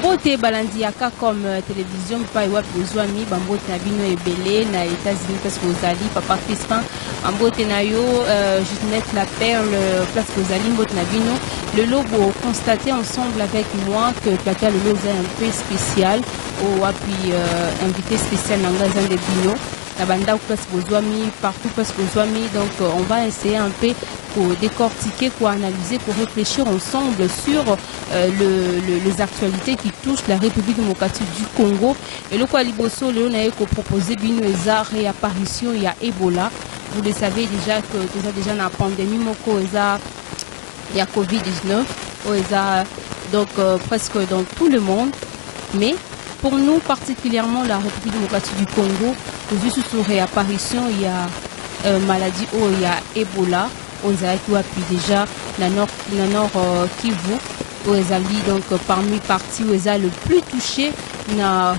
Bambote balandiaka comme télévision pa iwa bezwami bambote na bino ebele na États-Unis parce que ozali papa Crispin bambote na yo Ginette la Perle place que ozali mbote na bino le lobo constater ensemble avec moi que Platea le lobo est un peu spécial ou appui invité spécial dans Gazan de Bino la banda place Bozwami partout place Bozwami donc on va essayer un peu pour décortiquer, pour analyser, pour réfléchir ensemble sur les actualités qui touchent la République démocratique du Congo. Et le Kwaliboso, Léon a proposé une réapparition, il y a Ebola. Vous le savez déjà que déjà dans la pandémie, il y a Covid-19, donc presque dans tout le monde. Mais pour nous, particulièrement la République démocratique du Congo, juste sur réapparition, il y a maladie, il y a Ebola. Ozaki puis déjà la nord Kivu Ozali donc parmi parties où le plus touché na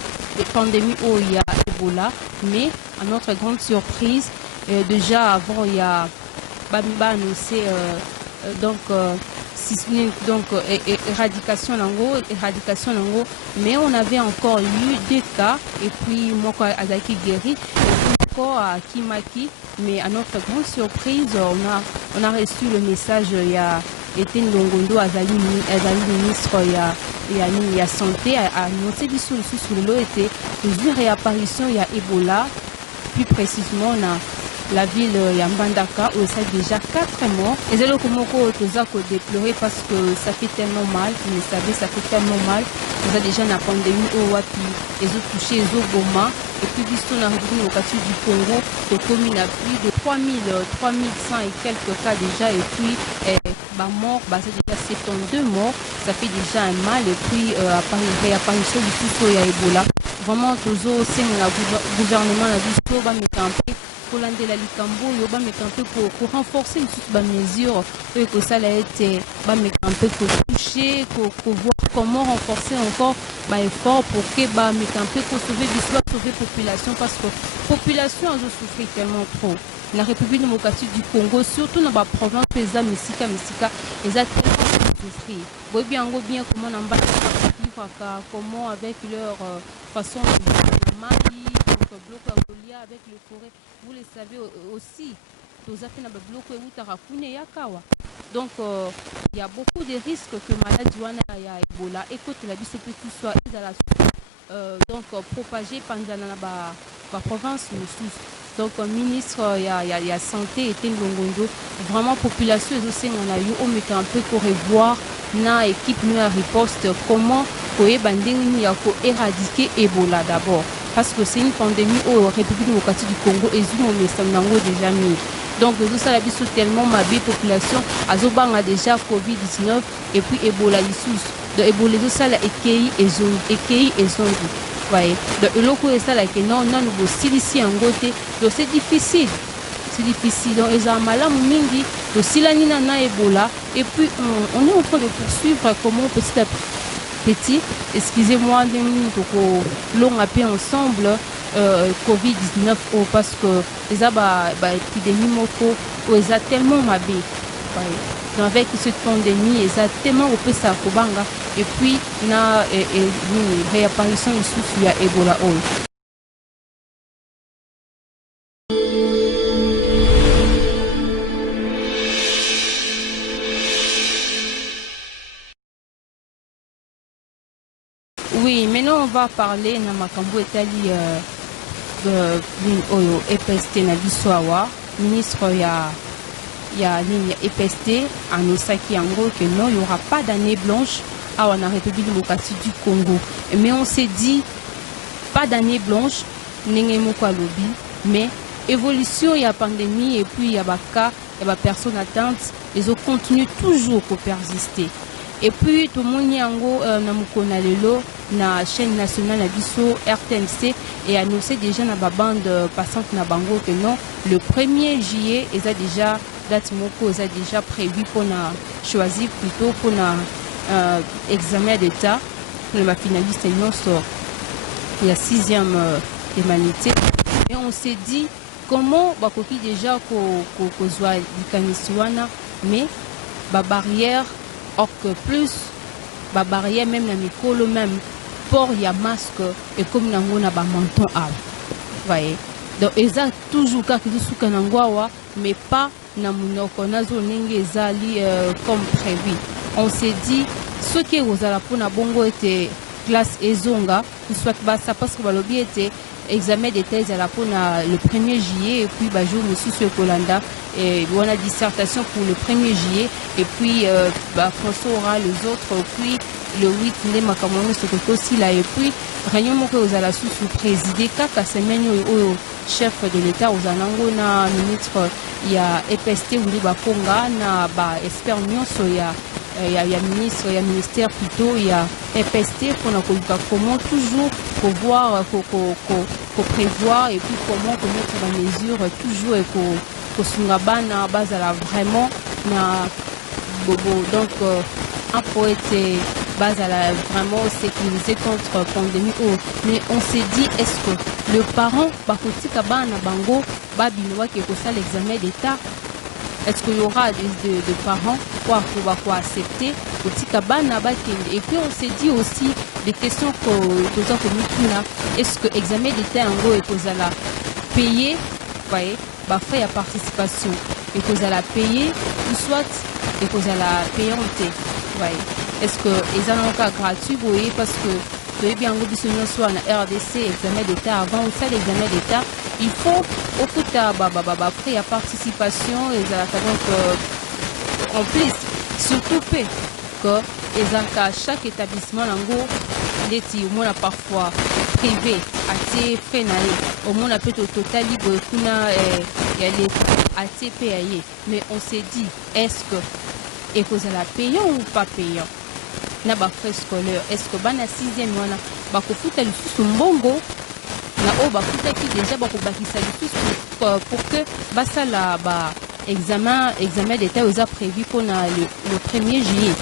pandémie où il y a Ebola mais à notre grande surprise déjà avant il y a Bamiba annoncé donc éradication nango mais on avait encore eu des cas et puis Moko Azaki guéri à Kimaki, mais à notre grande surprise, on a reçu le message, il y a Etienne Longondo, Azali ministre, il y a santé, a annoncé sur le lot était une réapparition, il y a Ebola, plus précisément la ville Yambandaka où il y a déjà 4 morts. Et c'est le Komoko Tozako déplorer parce que ça fait tellement mal, vous le savez, ça fait tellement mal. On a déjà la pandémie au Wapi, les autres touchés, les autres Goma. Et puis, visto dans la République démocratique du Congo, le commune a plus de 3100 et quelques cas déjà. Et puis, mort, c'est déjà 72 morts. Ça fait déjà un mal. Et puis, réapparition du tout il y a Ebola. Vraiment, toujours, c'est le gouvernement a dit que pour la Likambo, pour renforcer les mesures que ça a été pour toucher, pour voir comment renforcer encore l'effort pour que pour sauver l'histoire, sauver la population parce que la population a souffert tellement trop. La République démocratique du Congo, surtout dans la province de Misika, ils ont tellement souffert. Vous voyez bien comment on a comment avec leur façon de Mali, bloc avec le forêt. Vous le savez aussi, donc il y a beaucoup de risques que maladie ya Ebola et que la bisope tout soit donc propagé pendant la province donc ministre il y a santé et Longondo vraiment population aussi on a eu on met un peu pour revoir na équipe na riposte comment éradiquer Ebola d'abord parce que c'est une pandémie au République démocratique du Congo et Nango déjà mis. Donc tout ça la biso tellement ma population azobanga déjà Covid-19 et puis Ebola sous de Ebola tout ça la EKI et zone voyez de loko et ça là que non nous ici en côté donc c'est difficile donc ils ont malamu mingi de silani na Ebola et puis on est en train de poursuivre comment petit à petit, excusez-moi, l'on a fait ensemble Covid-19 parce que les épidémie moko ils ont tellement mabé. Avec cette pandémie, ils ont tellement opé ça kobanga et puis na réapparition il y a Ebola. Oui, maintenant on va parler de Makambo Etali EPST na Biswawa. Ministre il y a EPST annoncé en gros que non, il n'y aura pas d'année blanche à la République démocratique du Congo. Mais on s'est dit pas d'année blanche, mais évolution il y a pandémie et puis il y a cas, il y a personnes atteintes, les autres continuent toujours pour persister. Et puis tout le monde yango na lelo na chaîne nationale na biso RTNC et annoncé déjà na bande passante na bango que non le 1er juillet ils a déjà date moko ils a déjà prévu pour na choisir plutôt pour na examen d'état pour ma finaliste non sort il y a 6e humanité et on s'est dit comment bakoki déjà ko zwa dikanisiwana mais ba barrière or que plus ba barrière même na mikolo même port ya masque et comme nango na ba menton awa voyez donc eza toujours kaka suka nango awa mais pas na munoko nazo ndenge ezali comme prévu. On s'est dit ce qui est aux alapona bongo était classe ezonga soit basa parce que balobi était examen des thèses à la le 1er juillet et puis bah jour monsieur Kolanda et on a dissertation pour le 1er juillet et puis François aura les autres puis le 8 les makamoni ce que aussi là et puis réunion moko aux ala sous présidé kaka semaine au chef de l'état aux anango na ministre il y a EPST ou ba Konga na ba expert nyonso il y a ministre, il y a ministère plutôt, il y a EPST qu'on a comment toujours pouvoir prévoir et puis comment mettre la mesure toujours et qu'on s'engage na base à la vraiment na bobo donc un poète base à la vraiment sécuriser contre pandémie mais on s'est dit est-ce que le parent bakotika bana bango babinoa qui ko ça l'examen d'état. Est-ce qu'il y aura des parents pour accepter et puis on s'est dit aussi des questions que est-ce que l'examen d'état en gros est que vous allez payer voyez frais à participation et que vous allez payer ou soit et que vous allez payer en thé voyez est-ce que ils ont un cas gratuit vous voyez parce que bien soit na RDC examen d'état avant ça l'examen d'état il faut au kuta frais à participation et donc en plus surtout que chaque établissement en gros au moins parfois privé à frais au moins peut au total libre kuna y a les ATPAE mais on s'est dit est-ce que et que vous allez payant ou pas payant na ba frais scolaire est-ce que bana 6e wana bakofuta lisusu mbongo na o bafuta ki déjà bakobakisa lisusu pour que basala ba examen d'état aux a prévu pour le 1er juillet.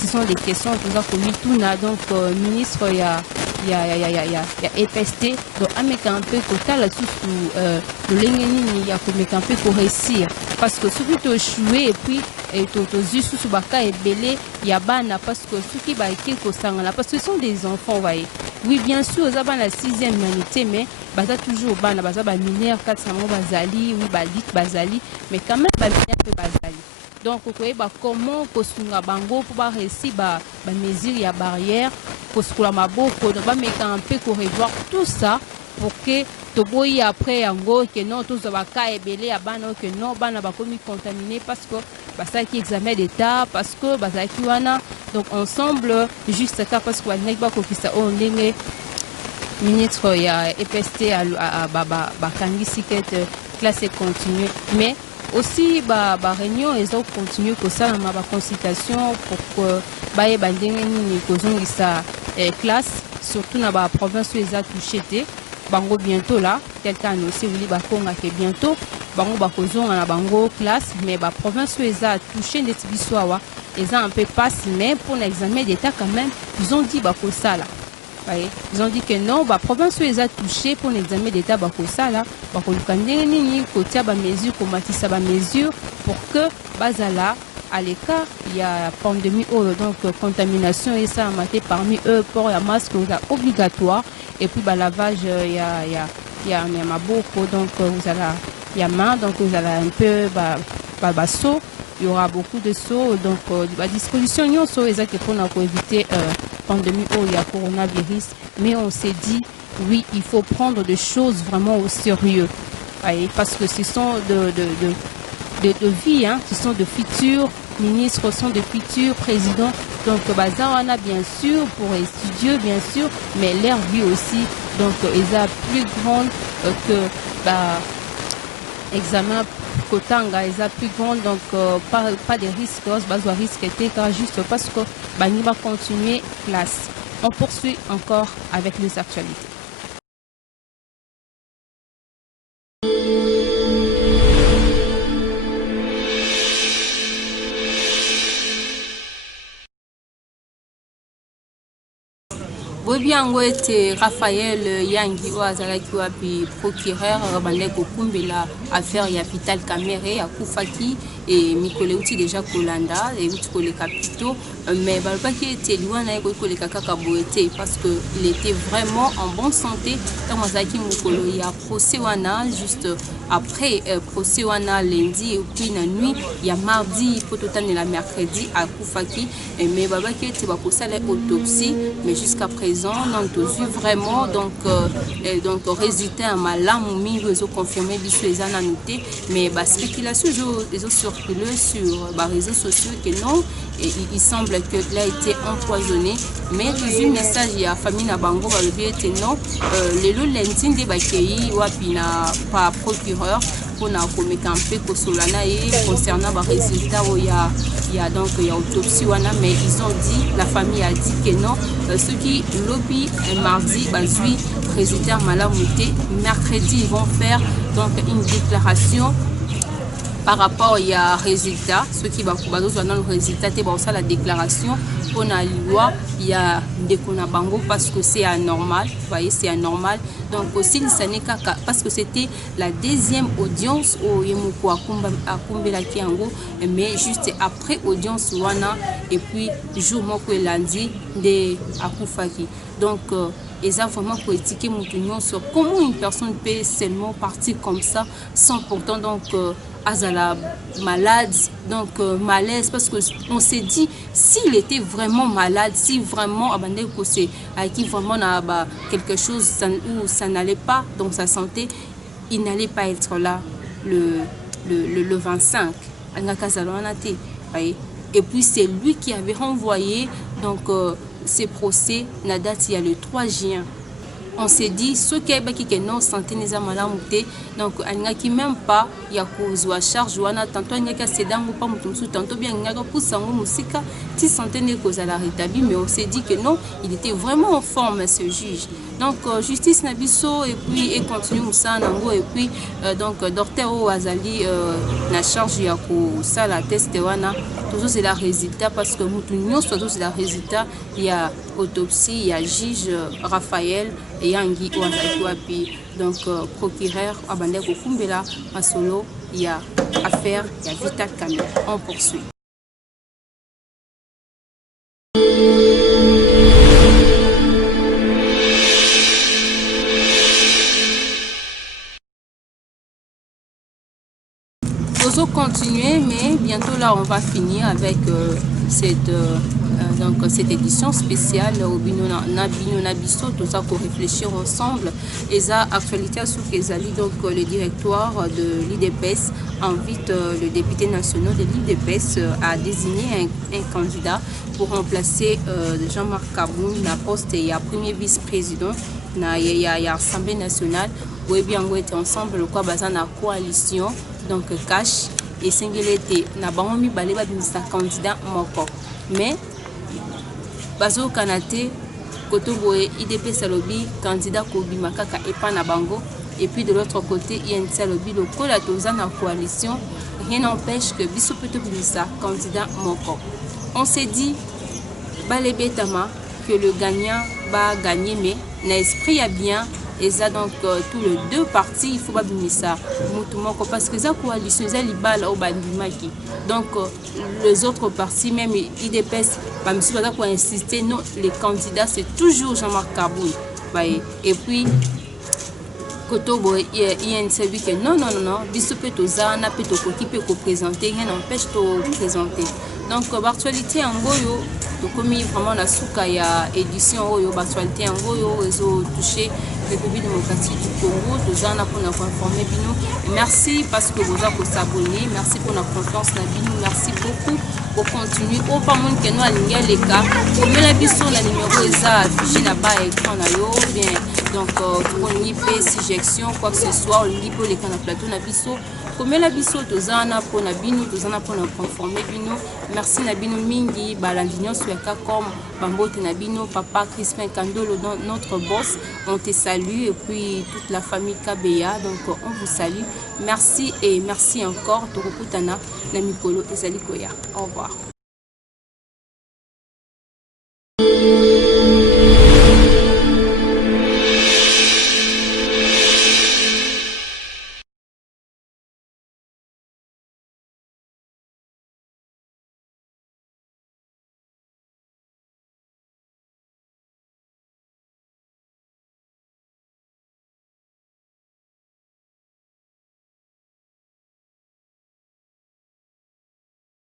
Ce sont des questions que nous avons commis tout na donc ministre il y a EPST donc avec un peu total sous le lengeni il y a comme un peu pour réussir parce que ce qui te échoué et puis et tout sous baka et belé ya bana parce que ce qui va quelque sangana parce que ce sont des enfants voyez oui bien sûr aux abana 6e humanité mais baza toujours bana baza ba mineur 400 bazali oui ba lit bazali mais quand même ba mineur peu bazali donc comment kosunga bango pour ba réussir ba mesure ya barrière koskula maboko donc ba mettre un peu pour revoir tout ça pour que toboyi après yango que non tous ba ka ebele abana que non bana ba komi contaminé parce que ça qui examen d'état parce que ça qui wana donc ensemble juste ça parce que on ba ko kisa on ndenge ministre ya EPST à kangisi cette classe continue mais aussi réunion ils ont continué que ça ma consultation pour que ba ndenge ni kozongisa classe surtout na ba province où ils a touché bango bientôt là quelqu'un annoncé oui bakonga que bientôt bango bakozonga na bango classe mais ba province où ils a touché des biswawa ils ont un peu passe mais pour l'examen d'état quand même ils ont dit bakosala ils ont dit que non ba province où ils a touché pour l'examen d'état bakosala bakoluka ndenge nini kotia ba mesure komatisa ba mesure pour que bazala à l'écart il y a pandémie donc contamination et ça a maté parmi eux port ya masque obligatoire et puis lavage il y a maboko donc vous allez il y a main donc vous allez un peu saut il y aura beaucoup de sauts donc à disposition nous sont exactement pour éviter pandémie il y a coronavirus mais on s'est dit oui il faut prendre des choses vraiment au sérieux parce que ce sont de vie, hein, ce sont de futurs ministres, ce sont de futurs présidents. Donc, Bazawana, bien sûr, pour étudier, bien sûr, mais leur vie aussi. Donc, ils sont plus grande que examen Kotanga, ils sont plus grande, donc pas de risques, Bazoa risque car juste parce que Bani va continuer classe. On poursuit encore avec les actualités. Bien Raphaël Yangi azalaki wapi procureur bandeko kumbela affaire ya Vital Kamerhe ya Kufaki et mikolo uti déjà kolanda et uti les capitaux mais balba qui était loin na ko les kaka boete parce que il était vraiment en bonne santé dans mazaki mukolo ya procès wana juste après procès wana lundi et puis la nuit il y a mardi pototane la mercredi à Koufaki mais balba qui était ba posala autopsie mais jusqu'à présent donc vu vraiment donc résultat malamu mingi ils ont confirmé biso les ananoté mais ba spéculation ils ont circulé sur les réseaux sociaux que non et il semble qu'il a été empoisonné mais toujours message il y a famille na bango ba le bien non les lots lentinde bakei wapi na pas procureur pour na komeka un peu ko solana et concernant ba résultat il y a donc il y a autopsie wana mais ils ont dit la famille a dit que non ceux qui lobby mardi bazui résultat malamuté mercredi ils vont faire donc une déclaration par rapport il y a résultat ceux qui va dans le résultat c'est pour ça la déclaration pour la loi il y a des bango parce que c'est anormal vous voyez c'est anormal donc aussi ça n'est qu'à parce que c'était la deuxième audience au Yemoko Akumbela Kiango mais juste après audience wana et puis jour moko lundi de Akufaki donc et ça vraiment pour étiqueter mon opinion sur comment une personne peut seulement partir comme ça sans pourtant donc Azala malade donc malaise parce que on s'est dit s'il était vraiment malade si vraiment abandonné que c'est à qui vraiment n'a quelque chose où ça n'allait pas dans sa santé il n'allait pas être là le 25 et puis c'est lui qui avait renvoyé donc ces procès la date il y a le 3 juin. On s'est dit ce qui est non santé n'est pas donc il qui même pas il y a cause ou à charge ou tantôt il y a c'est dans pas tantôt bien il y a pour sango musika ti santé n'est cause à la rétabli mais on s'est dit que non il était vraiment en forme ce juge donc justice nabiso et puis et continue musa nango et puis donc docteur Azali na charge ya ko ça la test wana toujours c'est la résultat parce que nous surtout c'est la résultat il y a autopsie il y a juge Raphaël et Yangi Ouazakiwapi donc procureur Abandé Kokumbela Masolo il y a affaire il y a Vital Kamel on poursuit. Nous continuer mais bientôt là on va finir avec cette édition spéciale au Bino Nabiso, tout ça pour réfléchir ensemble et ça actualité sur Kezali donc le directoire de l'IDPS invite le député national de l'IDPS à désigner un candidat pour remplacer Jean-Marc Kaboun la poste et à premier vice-président il y a Assemblée nationale où bien on était ensemble le quoi basé na coalition donc cash et singularité na bango mi baleba bimisa candidat moko mais bazo kanate kotoboye IDPS salobi candidat kobima kaka epa na bango et puis de l'autre côté il y a une salobi le kola toza na coalition rien n'empêche que biso peut bimisa candidat moko on s'est dit balebetama que le gagnant va gagner mais na esprit ya bien et ça donc tous les deux partis il faut pas bien ça parce que ça coalition ça libala au bandimaki donc les autres partis même IDPS pas monsieur pas pour insister non les candidats c'est toujours Jean-Marc Kaboun et puis Kotobo il y a une série que non biso peut toza na peut to qui peut présenter rien n'empêche de présenter donc actualité en goyo comme vraiment la souka ya édition oyo actualité en goyo ils ont touché République démocratique du Congo, nous en pour nous informer bino. Merci parce que vous avez s'abonner, merci pour la confiance na bino, merci beaucoup pour continuer. Au pas monde que nous aligner les cas, comme la biso la numéro eza affiché là-bas écran na yo bien donc on y fait suggestion quoi que ce soit, on y peut les canaux plateau na biso. Comme la biso tozana pour na bino, tozana pour nous conformer bino. Merci na bino mingi balandinyo sueka comme Bambote na bino, papa Crispin Kandolo notre boss, on te salue et puis toute la famille Kabeya donc on vous salue. Merci et merci encore Torokutana na mikolo ezali koya. Au revoir.